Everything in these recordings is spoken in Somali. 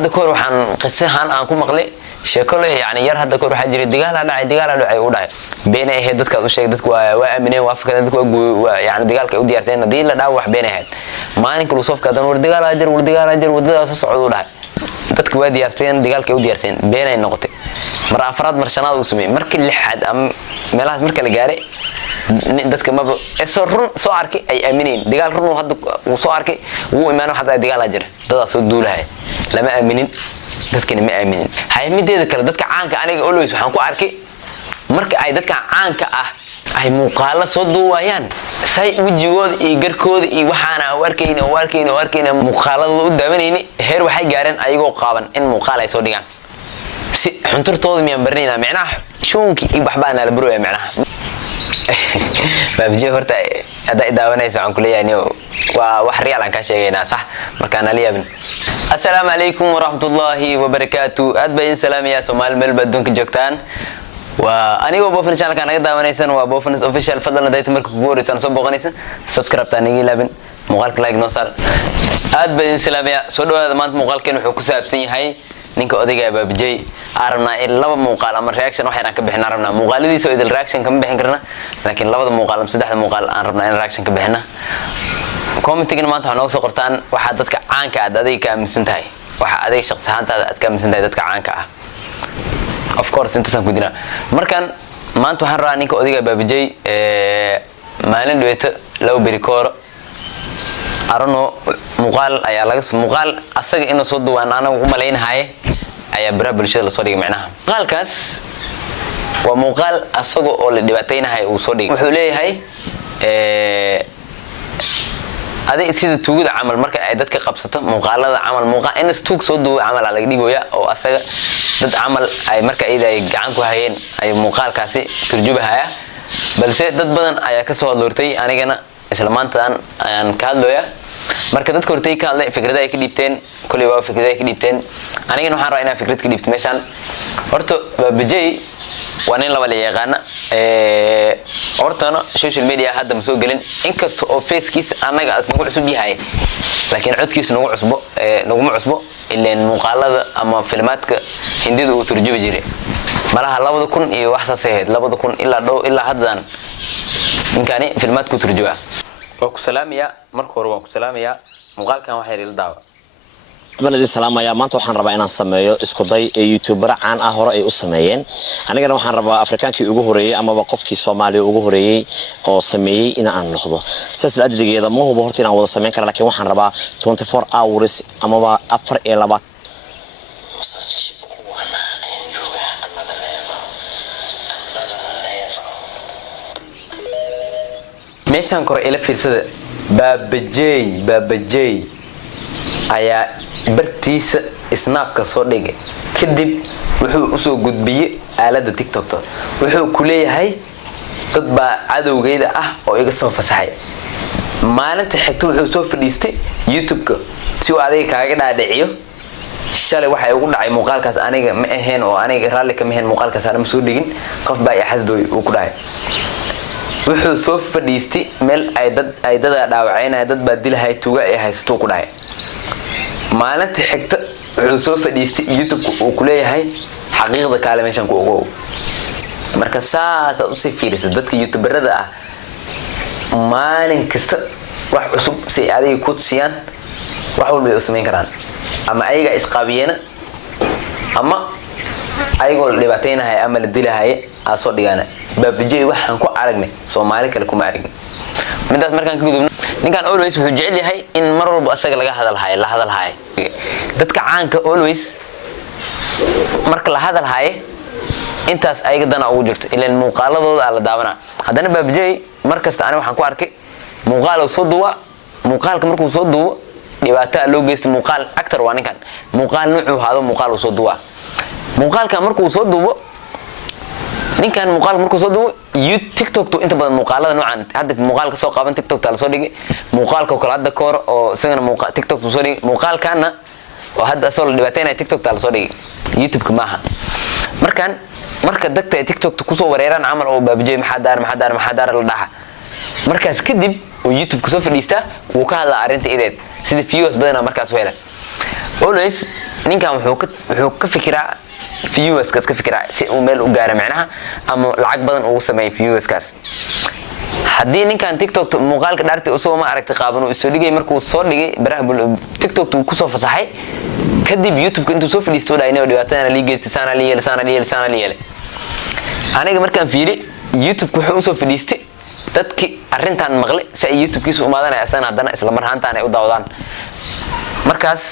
hadda koor waxaan qisahan aan ku maqlay sheekole yani yar hadda koor waxa jiray dagaal dhacay u dhacay beenay ahayd dadka u sheegay dadku waa aamineen waa fakadeen dadku waa yani dagaalka u diyaarteen hadii la dhaaw wax beenay ahayd maalinka uu safka dan war dagaal jar wadadaas socod u dhahay dadku waa diyaarteen dagaalka u diyaarteen beenay noqotay mar afraad mar shanaad uu sameeyay markii lixaad am meelahaas marka la gaaray dadka ma soo arkay ay aamineen dagaal run hadda uu soo arkay uu iimaan waxa dagaal jira dadaas soo duulahay lama aaminin dadkina ma aaminin haymideeda kale dadka caanka aniga always waxaan ku arkay marka ay dadka caanka ah ay muuqaalo soo duwayaan say wajigooda iyo garkooda iyo waxaana arkayna muuqaalada u daawanayni heer waxay gaareen ayagoo qaaban in muuqaal ay soo dhigaan si xunturtooda miyaan barnayna macnaha shoonki iyo waxbaana la burooya macnaha babji horta hada idaawanayso aan ku leeyahay waa wax real aan ka sheegaynaa sax markaan la yaabin assalaamu alaykum wa rahmatullahi wa barakatuh adbayn salaamiya Soomaali meel badonka joogtaan waa aniga boofin channel ka naga daawanaysan waa boofin official fadlan hadayta marka ku waraysan soo booqanaysan subscribe taan iga laabin muuqaalka like noo saar adbayn salaamiya soo dhawaada maanta muuqaalkeen wuxuu ku saabsan yahay ninka odayga babjay arna in laba muuqaal ama reaction wax yaraan ka bixin arna muuqaaladiisa oo idil reaction kama bixin karna laakiin labada muuqaal ama saddexda muuqaal aan rabnaa in reaction ka bixina commenting maanta waxaa nooga soo qortaan waxa dadka caanka ah adiga ka aaminsan tahay waxa adiga shakhsi ahaantaada aad ka aaminsan tahay dadka caanka ah of course intaasaan ku diraa markan maanta waxaan rabaa ninka odayga babjay maalin dheeto laba beri koor arno muuqaal ayaa laga soo muuqaal asaga inuu soo duwaan anagu u maleynahay ayaa baraha bulshada la soo dhigay macnaha muuqaalkaas waa muuqaal asaga oo la dhibaataynahay uu soo dhigay wuxuu leeyahay adiga sida tuugada camal marka ay dadka qabsato muuqaalada camal muuqaal in tuug soo duway camal laga dhigoya oo asaga dad camal ay marka ay gacan ku hayeen ay muuqaalkaasi turjubahaya balse dad badan ayaa ka soo hadloortay anigana isla maantaan ayaan ka hadlooyaa marka dadka hortay ka hadlay fikradaha ay ka dhiibteen kulli waa fikradaha ay ka dhiibteen anigana waxaan rabaa inaan fikrad ka dhiibto meeshan horta babjay waa nin laba la yaqaan hortana social media hadda ma soo galin inkasta oo facekiisa anaga as nagu cusub yahay laakiin codkiisa nagu cusbo ileen muuqaalada ama filmaadka hindida uu turjubi jiray malaha 2000 iyo wax saaseed 2000 ilaa haddan ninkani filmaadku turjuba waa ku salaamaya marka hore waan ku salaamaya muuqaalkan waxa yiri la daawa baladi salaamaya maanta waxaan rabaa inaan sameeyo isku day ee youtuber caan ah hore ay u sameeyeen anigana waxaan rabaa afrikaankii ugu horeeyay ama qofkii Soomaaliya ugu horeeyay oo sameeyay in aan noqdo sidaas adligeeda ma hubo horta inaan wada sameyn karo laakiin waxaan rabaa 24 hours ama 4 iyo 2 meeshan kor ila fiirsada babjay ayaa bartiisa snapka soo dhigay kadib wuxuu u soo gudbiyay aalada TikTok wuxuu ku leeyahay dad baa cadowgeeda ah oo iga soo fasaxay maalinta xigta wuxuu soo fadhiistay YouTube-ka si uu adiga kaaga dhaadhiciyo shalay waxa ugu dhacay muuqaalkaas aniga ma ahayn oo aniga raalli kama ahayn muuqaalkaas aan soo dhigin qof baa i xasdooy uu ku dhacay wuxuu soo fadhiistay meel ay dad dhaawacayna dad baa dilahay tuuga ay haysto ku dhacay maalinta xigta wuxuu soo fadhiistay YouTube uu ku leeyahay xaqiiqda kale meeshan ku ogow marka saas u si fiirisa dadka youtuberada ah maalin kasta wax cusub si adiga ku siiyaan wax walba ay sameyn karaan ama ayaga isqaabiyana ama ayagoo dhibaataynahay ama la dilahay soo dhigana babjay waxaan ku aragnay Soomaali kale kuma aragin midaas markaan ka gudubno ninkan always wuxuu jecel yahay in mar walba asaga la hadalhayo dadka caanka always marka la hadalhayo intaas ayaga dana ugu jirto ileen muuqaaladooda la daawana hadana babjay markasta aniga waxaan ku arkay muuqaal soo duwa muuqaalka markuu soo duwo dhibaato loo geystay muuqaal actor waa ninkan muuqaal nuuxu haado muuqaal soo duwa muuqaalka markuu soo duwo ninkan muuqaal markuu soo duwo TikTok to inta badan muuqaalada noocan hadda muuqaalka soo qaaban TikTok ta la soo dhigay muuqaalka kala hadda koor oo isagana muuqaal TikTok soo dhigay muuqaalkana oo hadda soo dhibaatayna TikTok ta la soo dhigay YouTube-ka maaha marka dadka TikTok ku soo wareeraan amal oo babjay maxaa daar la dhaxa markaas kadib oo YouTube ku soo fadhiista uu ka hadla arinta ideed sida views badan markaas weela always ninkan wuxuu ka fikiraa viewers ka fikiraa si uu meel u gaaro macnaha ama lacag badan ugu sameeyo viewers kaas haddii ninkan TikTok muuqaalka dhaartay usoo ma aragtay qaaban uu soo dhigay markuu soo dhigay baraha TikTok uu ku soo fasaxay kadib YouTube intuu soo fadhiisto dhaayna dhibaatana liigeystay sana liyeelay aniga markaan fiiri YouTube wuxuu u soo fadhiistay dadkii arrintan maqlay si ay YouTube-kiisu umaadana asana hadana isla mar ahaantaan ay u daawadaan markaas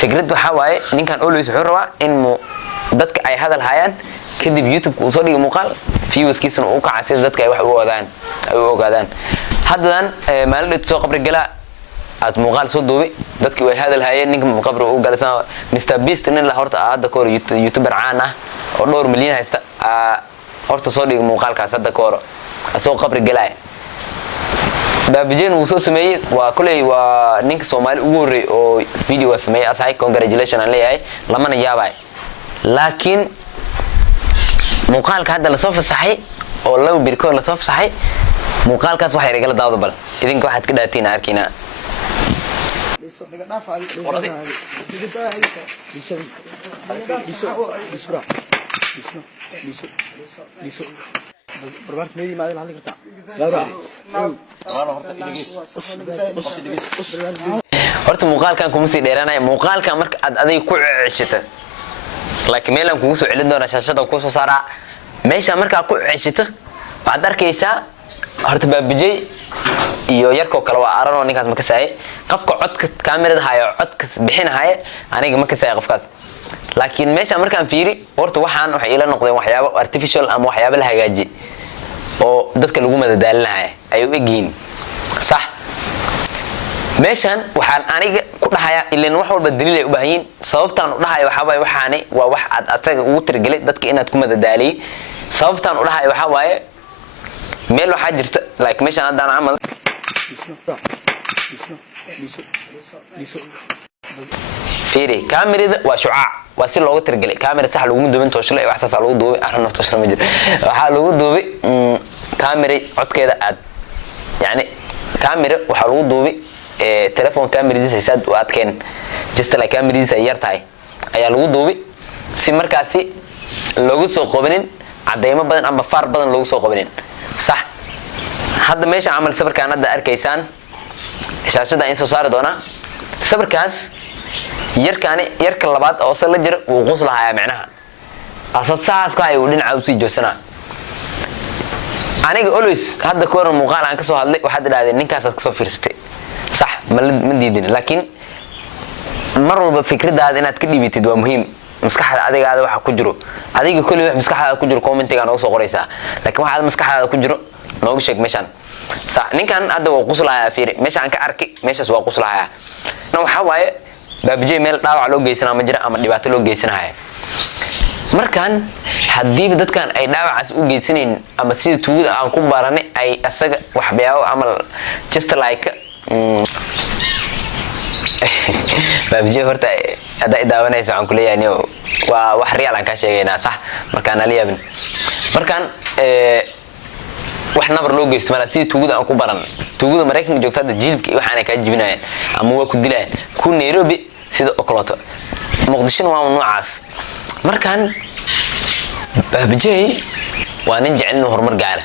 fikrad waxa waaye ninkan always wuxuu rabaa in dadka ay hadal hayaan kadib YouTube uu soo dhigay muuqaal viewers-kiisuna uu ka cadsay dadka ay wax u ogaadaan haddan maalin soo qabri gala aad muuqaal soo duubay dadkii way hadal hayeen ninka qabri uu galaysan Mr Beast nin la horta aad koor YouTuber caan ah oo dhowr milyan haysta horta soo dhigay muuqaalkaas hadda koor asoo qabri galay baabijeen uu soo sameeyay waa kulay waa ninka Soomaali ugu horeeyay oo video sameeyay asahay congratulations aan leeyahay lamana yaabay laakiin muuqaalka hadda la soo fasaxay oo laba birkood la soo fasaxay muuqaalkaas waxa yar gala daawada bal idinka waxaad ka dhaatiin arkina بربارت ميدي ما هذا كرتا horta muuqaalkan kuma sii dheeraanay muuqaalkan marka aad adiga ku ceshito laakiin meelan kugu soo celin doona shaashada ku soo saara meesha marka ku ceshito waxaad arkaysaa horta baabijay iyo yarko kale waa arano ninkaas ma ka saay qofka codka kaamirada hayo codka bixinahay aniga ma ka saay qofkaas laakiin meesha markaan fiiri horta waxaan wax ila noqdeen waxyaabo artificial ama waxyaabo la hagaaji oo dadka lagu madadaalinahay ay u eegin sax meeshan waxaan aniga ku dhahayaa ileen wax walba daliil ay u baahan yihiin sababtaan u dhahayo waxaani waa wax aad asaga ugu tirgalay dadka inaad ku madadaaliyo sababtaan u dhahayo waxa waaye meel waxa jirta like meeshan hadaan amal fiiri kaamirada waa shucaac waa si looga tirgalay kaamira sax lagu duubin tooshle wax sax lagu duubay arrin tooshle ma jiro waxa lagu duubay kaamira codkeeda aad yani kaamira waxa lagu duubay telephone kaamiridiisa saad u adkeen just like kaamiridiisa yar tahay ayaa lagu duubay si markaasi loogu soo qobanin cadeymo badan ama far badan loogu soo qobanin sax hadda meesha amal sawirkaan hadda arkaysaan shaashada in soo saari doona sawirkaas yarka labaad oo sala jira uu qoslahayaa macnaha asaas ka ay u dhinaca u sii joosana aniga always hadda kooran muuqaal aan ka soo hadlay waxaad dhaahdeen ninkaas aad ka soo fiirsatay sax ma diidin laakiin mar walba fikradaada inaad ka dhibitid waa muhiim maskaxda adigaada waxa ku jiro adiga kulli wax maskaxdaada ku jiro commentiga noogu soo qoraysaa laakiin waxa maskaxdaada ku jiro noogu sheeg meeshan sax ninkan hadda waa qoslahayaa fiiri meesha aan ka arkay meeshaas waa qoslahayaa waxa waaye baabijay meel dhaawac loo geysanaa ma jira ama dhibaato loo geysanayo markan hadii dadkan ay dhaawacaas u geysaneen ama sida tuugada aan ku baranay ay asaga waxbayaabo amal just like baabijay horta hada daawanayso aan ku leeyahay waa wax real aan ka sheegaynaa sax markaan aliyaabin markan wax nabar loo geysto mala sida tuugada aan ku baran tuugada Mareykanka joogta hadda jilibka waxaan ka jibinayaan ama waa ku dilayaan ku Nairobi sida okoloto muqdisho waa noocaas markan baabijay waa nin jecel inuu horumar gaaro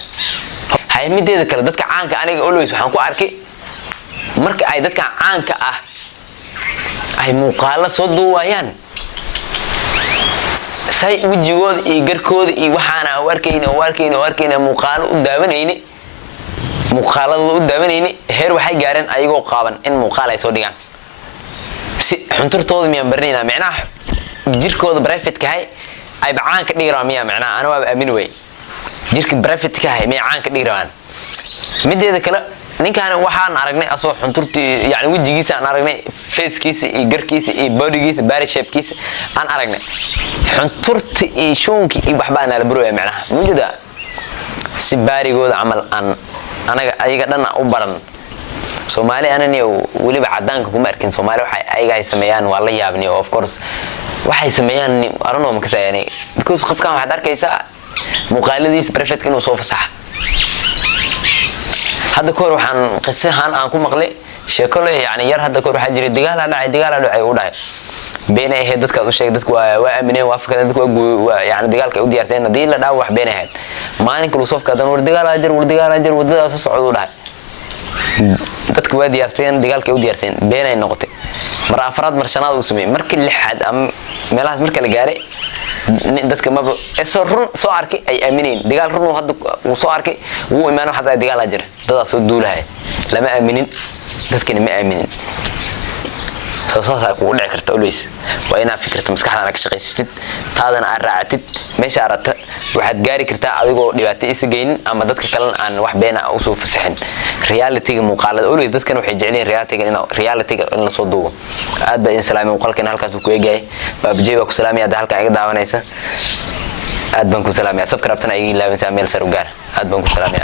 haymideeda kale dadka caanka aniga always waxaan ku arkay marka ay dadka caanka ah ay muuqaalo soo duubayaan say wajigooda iyo garkooda iyo waxaana arkayna muuqaalo u daawanayni heer waxay gaareen ayagoo qaaban in muuqaal ay soo dhigaan si xunturtooda miyaan barnayna macnaha jirkooda private ka hay ay bacaan ka dhigraan miyaa macnaha ana waa aamin way jirka private ka hay miyaa caan ka dhigraan mideeda kale ninkan waxaan aragnay asoo xunturtii yani wajigiisa aan aragnay facekiisa iyo garkiisa iyo bodygiisa body shapekiisa aan aragnay xunturti iyo shoonki iyo waxba aan la barooya macnaha mujida si baarigooda amal aan anaga ayaga dhan u baran Soomaali anani waliba cadaanka kuma arkin Soomaali waxay ayaga ay sameeyaan waa la yaabni of course waxay sameeyaan arano ma ka saayani because qofkan waxa arkaysaa muuqaaladiisa perfect inuu soo fasax hadda koor waxaan qisahan aan ku maqlay sheeko le yani yar hadda koor waxa jiray dagaal dhacay u dhacay been ay ahayd dadka u sheegay dadku waa aamineen waa fakadeen dadku waa yaani dagaalka u diyaarteen hadii la dhaaw wax been ahayd maalinka uu safka dan war dagaal ajar wadadaas socdo dhahay dadku waa diyaarteen dagaalka u diyaarteen been ay noqotay mar afraad mar shanaad uu sameeyay markii lixaad am meelahaas marka la gaaray dadka ma soo arkay ay aamineen dagaal run hadda uu soo arkay uu iimaan waxa dagaal ajar dadaas soo duulahay lama aaminin dadkina ma aaminin soo ku dhici karta uleys waa inaad fikirto maskaxdaada ka shaqeysatid taadana aad raacatid meesha aragta waxaad gaari kartaa adigoo dhibaato isgeynin ama dadka kale aan wax been ah u soo fasaxin reality-ga muuqaalada uleys dadkan waxay jeceliin reality-ga in la soo duubo aad baa in salaamay muuqaalkan halkaas ku eegay baabjey waa ku salaamay aad halka iga daawanaysa aad baan ku salaamay subscribe-tana iga ilaawinta meel sar u gaar aad baan ku salaamay